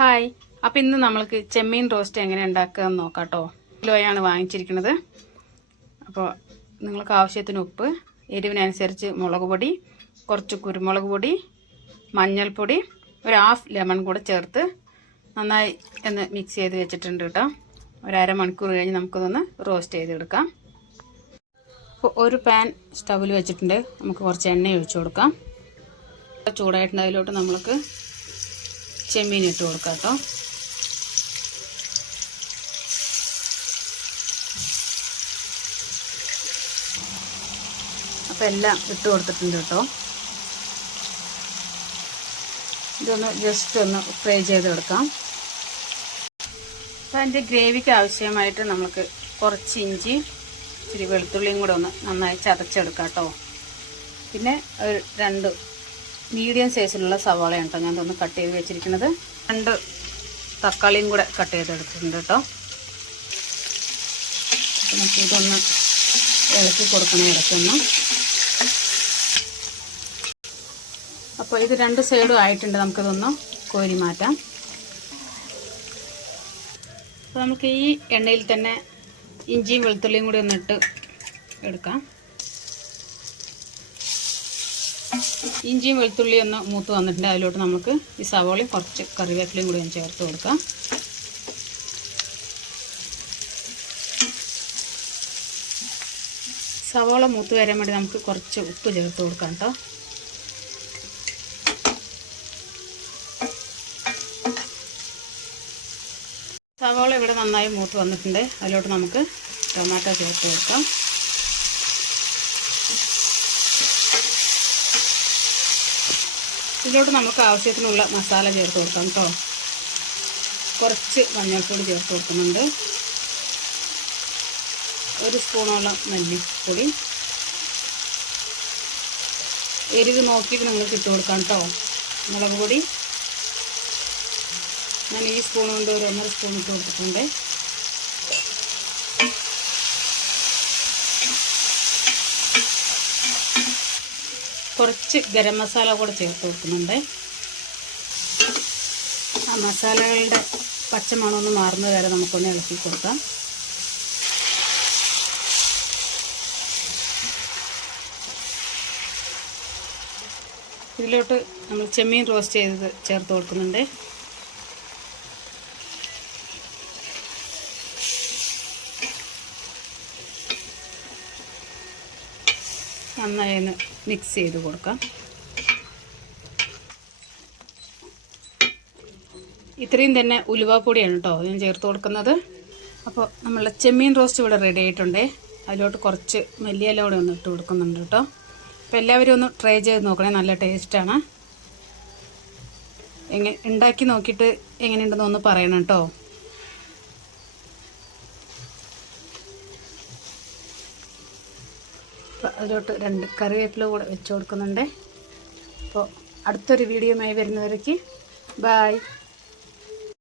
Hi, അപ്പോൾ ഇന്ന് നമ്മൾക്ക് ചെമ്മീൻ റോസ്റ്റ് എങ്ങനെ ഉണ്ടാക്കുകയെന്ന് നോക്കാം കേട്ടോ. കിലോയാണ് വാങ്ങിച്ചിരിക്കുന്നത്. അപ്പോൾ നിങ്ങൾക്ക് ആവശ്യത്തിന് ഉപ്പ്, എരിവിനനുസരിച്ച് മുളക് പൊടി, കുറച്ച് കുരുമുളക് പൊടി, മഞ്ഞൾപ്പൊടി, ഒരു ഹാഫ് ലെമൺ കൂടെ ചേർത്ത് നന്നായി ഒന്ന് മിക്സ് ചെയ്ത് വെച്ചിട്ടുണ്ട് കേട്ടോ. ഒരു അരമണിക്കൂർ കഴിഞ്ഞ് നമുക്കിതൊന്ന് റോസ്റ്റ് ചെയ്തെടുക്കാം. അപ്പോൾ ഒരു പാൻ സ്റ്റൗവിൽ വെച്ചിട്ടുണ്ട്. നമുക്ക് കുറച്ച് എണ്ണ ഒഴിച്ചു കൊടുക്കാം. ചൂടായിട്ടുണ്ട്. അതിലോട്ട് നമ്മൾക്ക് ചെമ്മീൻ ഇട്ട് കൊടുക്കാം കേട്ടോ. അപ്പോൾ എല്ലാം ഇട്ട് കൊടുത്തിട്ടുണ്ട് കേട്ടോ. ഇതൊന്ന് ജസ്റ്റ് ഒന്ന് ഫ്രൈ ചെയ്തെടുക്കാം. അപ്പോൾ അതിൻ്റെ ഗ്രേവിക്ക് ആവശ്യമായിട്ട് നമുക്ക് കുറച്ച് ഇഞ്ചി, ഇച്ചിരി വെളുത്തുള്ളിയും കൂടെ ഒന്ന് നന്നായി ചതച്ചെടുക്കാം കേട്ടോ. പിന്നെ ഒരു 2 മീഡിയം സൈസിലുള്ള സവാളയാണ് കേട്ടോ ഞാൻ ഇതൊന്ന് കട്ട് ചെയ്ത് വെച്ചിരിക്കുന്നത്. 2 തക്കാളിയും കൂടെ കട്ട് ചെയ്തെടുത്തിട്ടുണ്ട് കേട്ടോ. നമുക്ക് ഇതൊന്ന് ഇളക്കി കൊടുക്കണം ഇടയ്ക്കൊന്ന്. അപ്പോൾ ഇത് 2 സൈഡും ആയിട്ടുണ്ട്. നമുക്കിതൊന്ന് കോരി മാറ്റാം. അപ്പോൾ നമുക്ക് ഈ എണ്ണയിൽ തന്നെ ഇഞ്ചിയും വെളുത്തുള്ളിയും കൂടി ഒന്നിട്ട് എടുക്കാം. ഇഞ്ചിയും വെളുത്തുള്ളിയും ഒന്ന് മൂത്ത് വന്നിട്ടുണ്ട്. അതിലോട്ട് നമുക്ക് ഈ സവാളയും കുറച്ച് കറിവേപ്പിലയും കൂടി ഒന്ന് ചേർത്ത് കൊടുക്കാം. സവാള മൂത്ത് വരാൻ വേണ്ടി നമുക്ക് കുറച്ച് ഉപ്പ് ചേർത്ത് കൊടുക്കാം കേട്ടോ. സവാള ഇവിടെ നന്നായി മൂത്ത് വന്നിട്ടുണ്ട്. അതിലോട്ട് നമുക്ക് ടൊമാറ്റോ ചേർത്ത് കൊടുക്കാം. ഇതിലോട്ട് നമുക്ക് ആവശ്യത്തിനുള്ള മസാല ചേർത്ത് കൊടുക്കാം കേട്ടോ. കുറച്ച് മഞ്ഞൾപ്പൊടി ചേർത്ത് കൊടുക്കുന്നുണ്ട്. 1 സ്പൂണോളം മല്ലിപ്പൊടി. എരിവ് നോക്കിയിട്ട് നിങ്ങൾക്ക് ഇട്ട് കൊടുക്കാം കേട്ടോ. മുളക് പൊടി ഞാൻ ഈ സ്പൂൺ കൊണ്ട് ഒരു 1.5 സ്പൂൺ ഇട്ട് കൊടുത്തിട്ടുണ്ട്. കുറച്ച് ഗരം മസാല കൂടെ ചേർത്ത് കൊടുക്കുന്നുണ്ട്. ആ മസാലകളുടെ പച്ചമണമൊന്ന് മാറുന്നത് വരെ നമുക്കൊന്ന് ഇളക്കി കൊടുക്കാം. ഇതിലോട്ട് നമ്മൾ ചെമ്മീൻ റോസ്റ്റ് ചെയ്തത് ചേർത്ത് കൊടുക്കുന്നുണ്ട്. നന്നായി ഒന്ന് മിക്സ് ചെയ്ത് കൊടുക്കാം. ഇത്രയും തന്നെ ഉലുവാപ്പൊടിയാണ് കേട്ടോ ഞാൻ ചേർത്ത് കൊടുക്കുന്നത്. അപ്പോൾ നമ്മളുടെ ചെമ്മീൻ റോസ്റ്റ് ഇവിടെ റെഡി ആയിട്ടുണ്ട്. അതിലോട്ട് കുറച്ച് മല്ലിയില കൂടെ ഒന്ന് ഇട്ട് കൊടുക്കുന്നുണ്ട് കേട്ടോ. അപ്പോൾ എല്ലാവരും ഒന്ന് ട്രൈ ചെയ്ത് നോക്കണേ, നല്ല ടേസ്റ്റാണ്. ഉണ്ടാക്കി നോക്കിയിട്ട് എങ്ങനെയുണ്ടെന്ന് ഒന്ന് പറയണം കേട്ടോ. അതിലോട്ട് 2 കറിവേപ്പില കൂടെ വെച്ച് കൊടുക്കുന്നുണ്ട്. അപ്പോൾ അടുത്തൊരു വീഡിയോയുമായി വരുന്നവരേക്ക് ബൈ.